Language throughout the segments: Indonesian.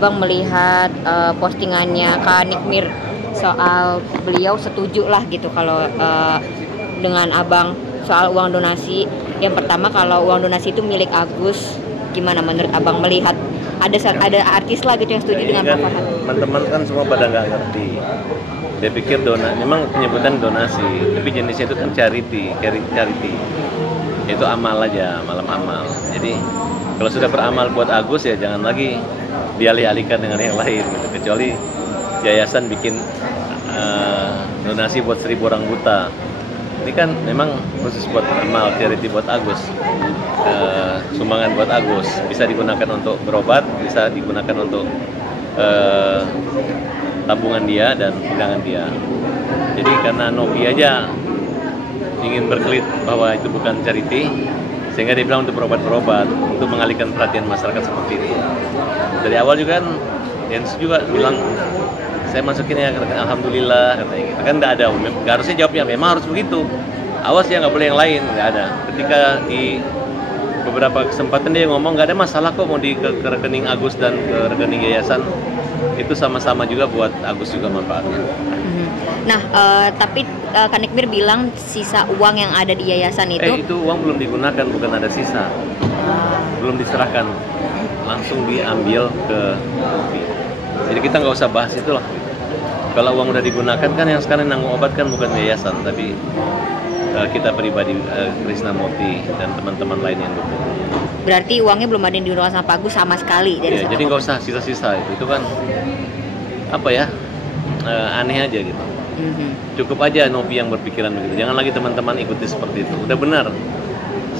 Abang melihat postingannya Kak Nikmir soal beliau setuju lah gitu kalau dengan Abang soal uang donasi. Yang pertama, kalau uang donasi itu milik Agus, gimana menurut Abang melihat ada artis lah gitu yang setuju dengan kan, Pak Farhan? teman-teman kan semua pada nggak ngerti. Dia pikir memang penyebutan donasi, tapi jenisnya itu kan charity. Itu amal aja, malam amal. Jadi kalau sudah beramal buat Agus ya jangan lagi dialih-alihkan dengan yang lain gitu. Kecuali yayasan bikin donasi buat 1000 orang buta. Ini kan memang khusus buat amal, charity buat Agus, sumbangan buat Agus, bisa digunakan untuk berobat, bisa digunakan untuk tabungan dia dan pegangan dia. Jadi karena Novi aja ingin berkelit bahwa itu bukan charity, sehingga dia bilang untuk berobat, untuk mengalihkan perhatian masyarakat seperti itu. Dari awal juga kan Jens juga bilang, saya masukin ya, alhamdulillah katanya gitu. Kan nggak ada, nggak harusnya jawabnya memang harus begitu. Awas ya, nggak boleh yang lain, nggak ada. Ketika di beberapa kesempatan dia ngomong nggak ada masalah kok mau ke rekening Agus dan ke rekening yayasan, itu sama-sama juga buat Agus juga manfaatnya. Nah, tapi Kak Nikmir bilang sisa uang yang ada di yayasan itu uang belum digunakan, bukan ada sisa, belum diserahkan, langsung diambil ke Novi. Jadi kita nggak usah bahas itulah. Kalau uang udah digunakan kan yang sekarang nanggung obat kan bukan yayasan, tapi kita pribadi, Krisnamurti dan teman-teman lain yang dukung. Berarti uangnya belum ada yang digunakan sama Pak Agus sama sekali dari jadi nggak usah sisa-sisa itu kan apa ya, aneh aja gitu. Cukup aja Novi yang berpikiran begitu. Jangan lagi teman-teman ikuti seperti itu. Udah benar.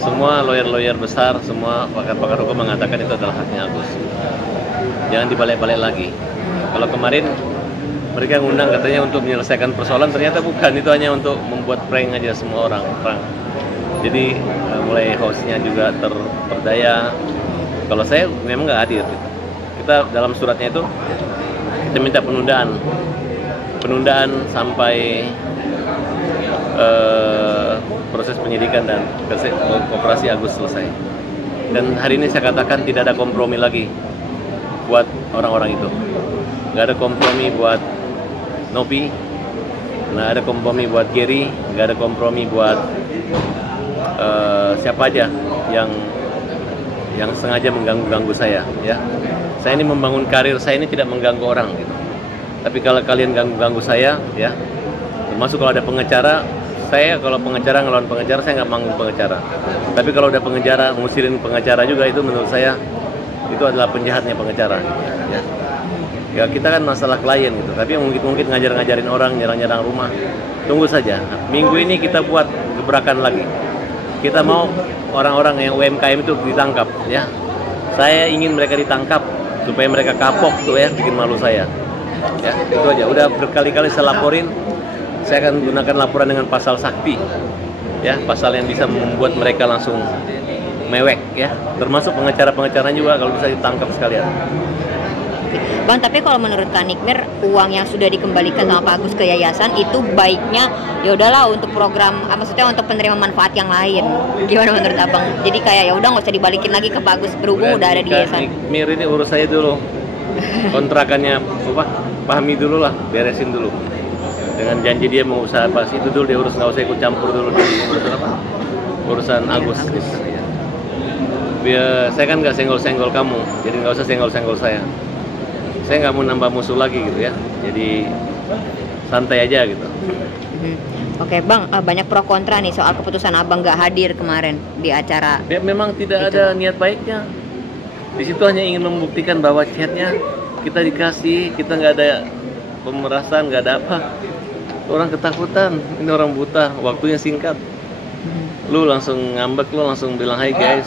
Semua lawyer-lawyer besar, semua pakar-pakar hukum mengatakan itu adalah haknya Agus. Jangan dibalik-balik lagi. Kalau kemarin mereka ngundang katanya untuk menyelesaikan persoalan, ternyata bukan, itu hanya untuk membuat prank aja semua orang. Jadi mulai hostnya juga terperdaya. Kalau saya memang nggak hadir. Kita dalam suratnya itu kita minta penundaan sampai proses penyidikan dan operasi Agus selesai. Dan hari ini saya katakan tidak ada kompromi lagi buat orang-orang itu. Nggak ada kompromi buat Novi, nggak ada kompromi buat Gary, nggak ada kompromi buat siapa aja yang sengaja mengganggu saya. Ya, saya ini membangun karir saya ini tidak mengganggu orang gitu. Tapi kalau kalian ganggu saya, ya, termasuk kalau ada pengacara, saya kalau pengacara ngelawan pengacara saya nggak manggung pengacara. Tapi kalau ada pengacara ngusirin pengacara juga, itu menurut saya itu adalah penjahatnya pengacara. Ya kita kan masalah klien gitu, tapi mungkin ngajarin orang, nyerang rumah. Tunggu saja. Minggu ini kita buat gebrakan lagi. Kita mau orang-orang yang UMKM itu ditangkap, ya. Saya ingin mereka ditangkap supaya mereka kapok tuh ya, bikin malu saya. Ya, itu aja. Udah berkali-kali saya laporin. Saya akan gunakan laporan dengan pasal sakti. Ya, pasal yang bisa membuat mereka langsung mewek ya. Termasuk pengacara-pengacara juga kalau bisa ditangkap sekalian. Bang, tapi kalau menurut Kak Nikmir, uang yang sudah dikembalikan sama Pak Agus ke yayasan itu baiknya ya udahlah untuk program, maksudnya untuk penerima manfaat yang lain. Gimana menurut Abang? Jadi kayak ya udah nggak usah dibalikin lagi ke Pak Agus, berhubung udah ada di yayasan. Nikmir ini urus saya dulu. Kontrakannya pahami dulu lah, beresin dulu. Dengan janji dia mau usaha apa itu dulu dia urus, nggak usah ikut campur dulu di urusan Agus. Biar saya kan nggak senggol-senggol kamu, jadi nggak usah senggol-senggol saya. Saya nggak mau nambah musuh lagi gitu ya, jadi santai aja gitu. Oke Bang, banyak pro kontra nih soal keputusan Abang nggak hadir kemarin di acara. Ya, memang tidak ada niat baiknya. Di situ hanya ingin membuktikan bahwa chatnya kita dikasih, kita nggak ada pemerasan, nggak ada apa. Orang ketakutan, ini orang buta, waktunya singkat. Lu langsung ngambek, lu langsung bilang hey guys,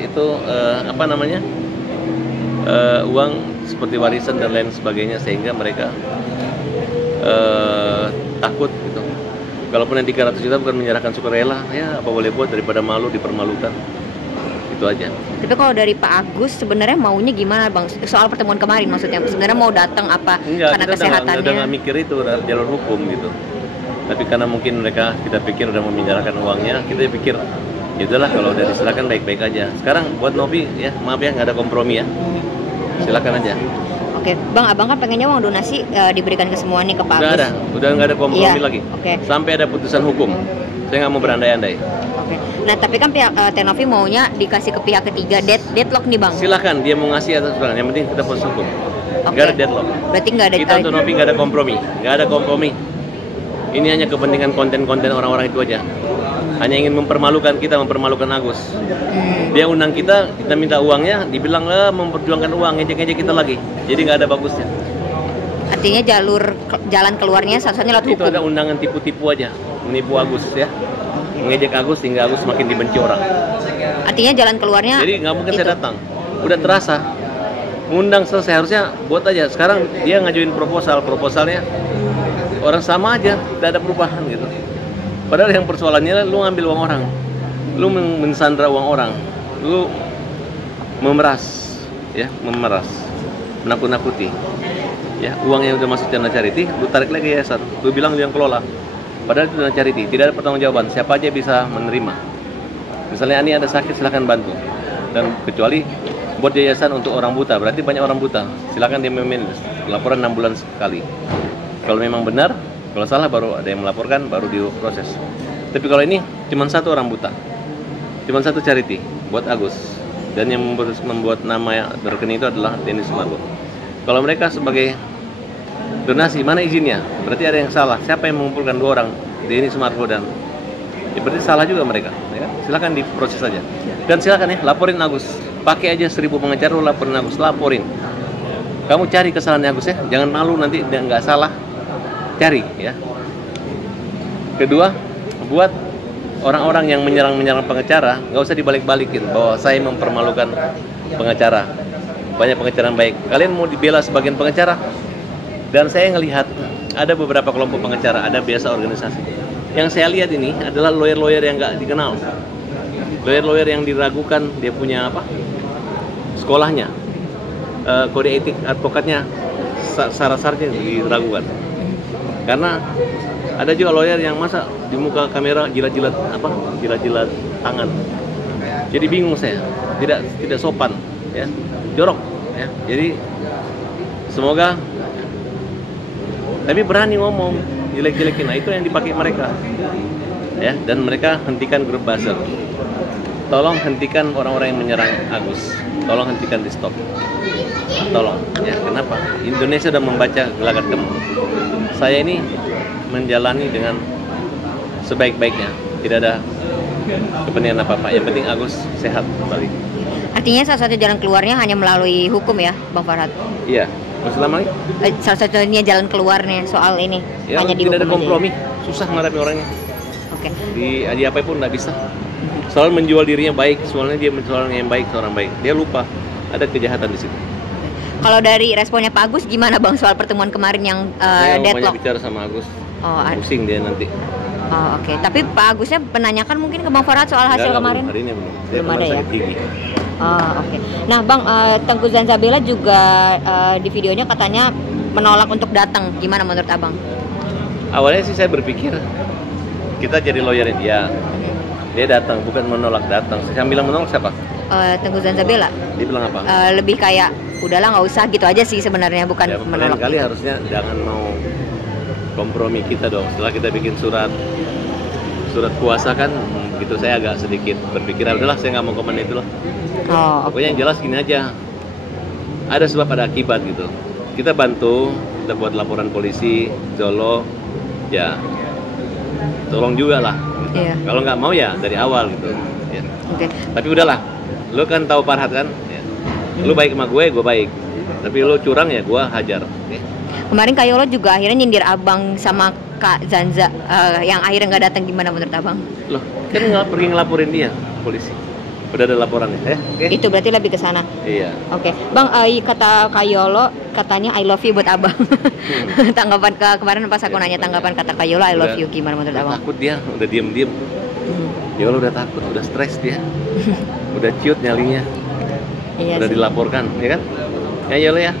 itu apa namanya? Uang seperti warisan dan lain sebagainya, sehingga mereka takut gitu. Kalaupun yang 300 juta bukan menyerahkan sukarela, ya apa boleh buat daripada malu dipermalukan. Itu aja. Tapi kalau dari Pak Agus sebenarnya maunya gimana Bang? Soal pertemuan kemarin maksudnya, sebenarnya mau datang apa? Enggak, karena kita kesehatannya? udah nggak mikir itu, udah jalur hukum gitu. Tapi karena mungkin kita pikir udah memenjarakan uangnya, kita pikir ya udahlah kalau udah diserahkan baik-baik aja. Sekarang buat Novi ya, maaf ya nggak ada kompromi ya. silakan aja. Oke, Bang, abang kan pengennya uang donasi diberikan ke semua nih ke Pak Agus. Udah nggak ada kompromi Iya, lagi. oke. Sampai ada putusan hukum. Saya nggak mau berandai-andai. Oke. Nah, tapi kan pihak Tenovi maunya dikasih ke pihak ketiga, deadlock nih, Bang. Silakan dia mau ngasih atau sekarang. Yang penting kita proses hukum. Oke. Nggak ada deadlock. Berarti nggak ada. Kita untuk Novi nggak ada kompromi, nggak ada kompromi. Ini hanya kepentingan konten-konten orang-orang itu aja. Hanya ingin mempermalukan kita, mempermalukan Agus. Dia undang kita minta uangnya, dibilang memperjuangkan uang, ngejek-ngejek kita lagi. Jadi nggak ada bagusnya. Artinya jalan keluarnya satu-satunya lewat Itu hukum. ada undangan tipu-tipu aja, menipu Agus ya, mengejek Agus hingga Agus makin dibenci orang. Artinya jalan keluarnya. Jadi nggak mungkin itu. saya datang. Udah terasa. Ngundang selesai, harusnya buat aja. Sekarang dia ngajuin proposalnya orang sama aja, tidak ada perubahan gitu. Padahal yang persoalannya lu ngambil uang orang, lu mensandra uang orang, lu memeras, menakut-nakuti. Ya, uang yang udah masuk dana charity, lu tarik lagi yayasan, lu bilang lu yang kelola. Padahal itu dana charity, tidak ada pertanggungjawaban. Siapa aja bisa menerima. Misalnya Ani ada sakit, silakan bantu. Dan kecuali buat yayasan untuk orang buta, berarti banyak orang buta. Silakan dia memanage. Laporan 6 bulan sekali. Kalau memang benar, kalau salah baru ada yang melaporkan, baru diproses. Tapi kalau ini cuma satu orang buta, cuma satu charity buat Agus, dan yang membuat nama rekening itu adalah Denny Sumargo. Kalau mereka sebagai donasi, mana izinnya? Berarti ada yang salah. Siapa yang mengumpulkan 2 orang, Denny Sumargo dan ya berarti salah juga mereka. Ya kan? Silakan diproses saja. Dan silakan ya laporin Agus. Pakai aja 1000 pengacara, laporin Agus, laporin. Kamu cari kesalahannya Agus ya, jangan malu nanti dia nggak salah. Cari ya. Kedua, buat orang-orang yang menyerang pengacara nggak usah dibalik-balikin bahwa saya mempermalukan pengacara. Banyak pengacara yang baik. Kalian mau dibela sebagian pengacara? Dan saya ngelihat ada beberapa kelompok pengacara, ada biasa organisasi. Yang saya lihat ini adalah lawyer-lawyer yang nggak dikenal, lawyer-lawyer yang diragukan dia punya apa? Sekolahnya, kode etik advokatnya, syarat-syaratnya diragukan. Karena ada juga lawyer yang masa di muka kamera jilat-jilat tangan. Jadi bingung saya, tidak sopan, ya, jorok, ya. Jadi semoga, tapi berani ngomong jelek-jelekin, nah itu yang dipakai mereka, ya. Dan mereka hentikan grup buzzer. Tolong hentikan orang-orang yang menyerang Agus. Tolong hentikan, di stop. Tolong, ya. Kenapa? Indonesia sudah membaca gelagat kamu. Saya ini menjalani dengan sebaik-baiknya, tidak ada kepentingan apa-apa. Yang penting Agus sehat kembali. Artinya salah satu jalan keluarnya hanya melalui hukum ya, Bang Farhad? Iya. Masalah lagi? Salah satunya jalan keluarnya soal ini Ya, hanya tidak ada dihukum kompromi. aja ya? Susah menghadapi orangnya. Oke. Di apa pun nggak bisa. Soal menjual dirinya baik, soalnya dia menjual yang baik, seorang baik. Dia lupa ada kejahatan di situ. Kalau dari responnya Pak Agus gimana Bang soal pertemuan kemarin yang Saya mau banyak deadlock? bicara sama Agus. Oh, Pusing dia nanti. oh oke. Tapi Pak Agusnya menanyakan mungkin ke Bang Farhad soal hasil Enggak, kemarin? Hari ini belum. Saya Belum kemarin ada ya? sakit gigi. Oh, oke. Nah, Bang, Tengku Zanzabela juga di videonya katanya menolak untuk datang. Gimana menurut Abang? Awalnya sih saya berpikir kita jadi lawyerin dia. Dia datang, bukan menolak datang. Saya bilang menolak siapa? Tengku Zanzabela Dia bilang apa? lebih kayak udahlah nggak usah gitu aja sih sebenarnya, bukan Ya, menolak. kali harusnya jangan mau kompromi kita dong. Setelah kita bikin surat kuasa kan, gitu saya agak sedikit berpikir, udahlah saya nggak mau komen itu lah. Oh, oke. Pokoknya yang jelas gini aja, ada sebab ada akibat gitu. Kita bantu, kita buat laporan polisi, Zolo, ya tolong juga lah. Gitu. Iya. Kalau nggak mau ya dari awal gitu. Ya. Oke. Tapi udahlah, lu kan tahu Farhad kan? Ya. Lu baik sama gue baik. Tapi lu curang ya gue hajar. Ya. Kemarin Kak Yolo juga akhirnya nyindir Abang sama Kak Zanza yang akhirnya nggak datang. Gimana menurut Abang? Loh, kan pergi ngelaporin dia polisi. Udah ada laporannya, ya? Oke. Itu berarti lebih ke sana. Iya. Oke, Bang, kata Kak Yolo katanya I love you buat Abang. Tanggapan kemarin pas aku nanya tanggapan kata Kak Yolo I love you, gimana menurut Udah Abang? takut dia, udah diem-diem. Ya Allah, udah takut, udah stres dia. Udah ciut nyalinya. Iya Udah sih. dilaporkan, ya kan? Ya Yolo ya.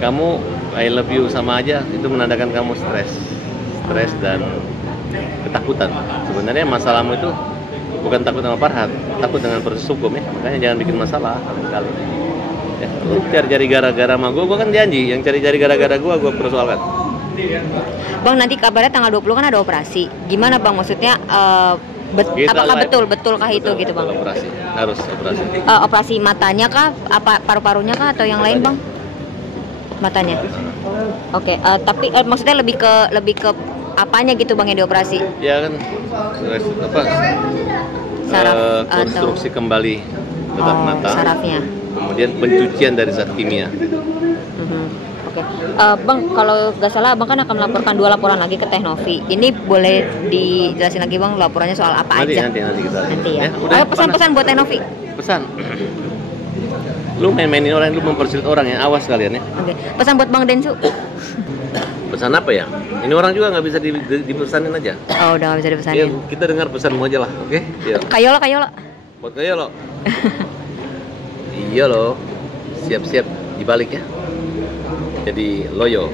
Kamu I love you sama aja, itu menandakan kamu stres dan ketakutan. Sebenarnya masalahmu itu bukan takut sama Farhad, takut dengan proses hukum ya. Makanya jangan bikin masalah kali. Ya, lu cari-cari gara-gara sama gue kan janji, yang cari-cari gara-gara gue persoalkan. Bang, nanti kabarnya tanggal 20 kan ada operasi. Gimana Bang, maksudnya apakah betulkah itu gitu Bang? Harus operasi. Operasi matanya kah, apa paru-parunya kah, atau yang lain Bang? Matanya. Oke, tapi maksudnya lebih ke apanya gitu Bang yang dioperasi? Ya kan, Saraf konstruksi kembali tetap mata. Sarafnya. Kemudian pencucian dari zat kimia. Oke. Bang, kalau nggak salah Bang kan akan melaporkan 2 laporan lagi ke Teknovi. Ini boleh dijelasin lagi Bang laporannya soal apa aja? Nanti kita. Nanti ya. Udah, pesan-pesan buat Teknovi. Pesan. Lu main-mainin orang, lu mempersulit orang ya, awas kalian ya. Oke. Pesan buat Bang Densu. Pesan apa ya? Ini orang juga nggak bisa dipesanin aja. Oh, udah nggak bisa dipesanin. Ya, kita dengar pesanmu aja lah, oke? Okay? Kayola. Buat Kayolo. Iya loh, siap-siap dibalik ya. Jadi loyo,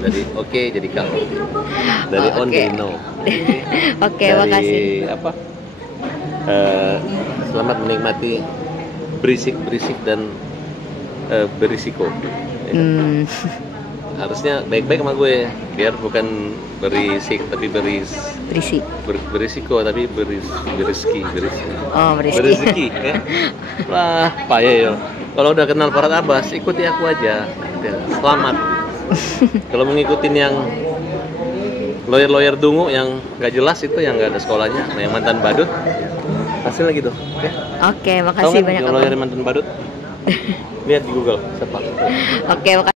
dari oke jadi kamu, dari on jadi no. Oke, makasih. Apa? Selamat menikmati berisik dan berisiko. Harusnya baik-baik sama gue, biar bukan berisik tapi berisiko tapi berizki. Oh, berizki ya. Wah, payah ya. Kalau udah kenal Farhad Abbas, ikuti aku aja. Ya, selamat. Kalau mengikutin yang lawyer dungu yang nggak jelas itu, yang nggak ada sekolahnya, yang mantan badut, hasilnya gitu. Oke, makasih banyak. Lawyer mantan badut. Lihat di Google, siapa? Oke, makasih.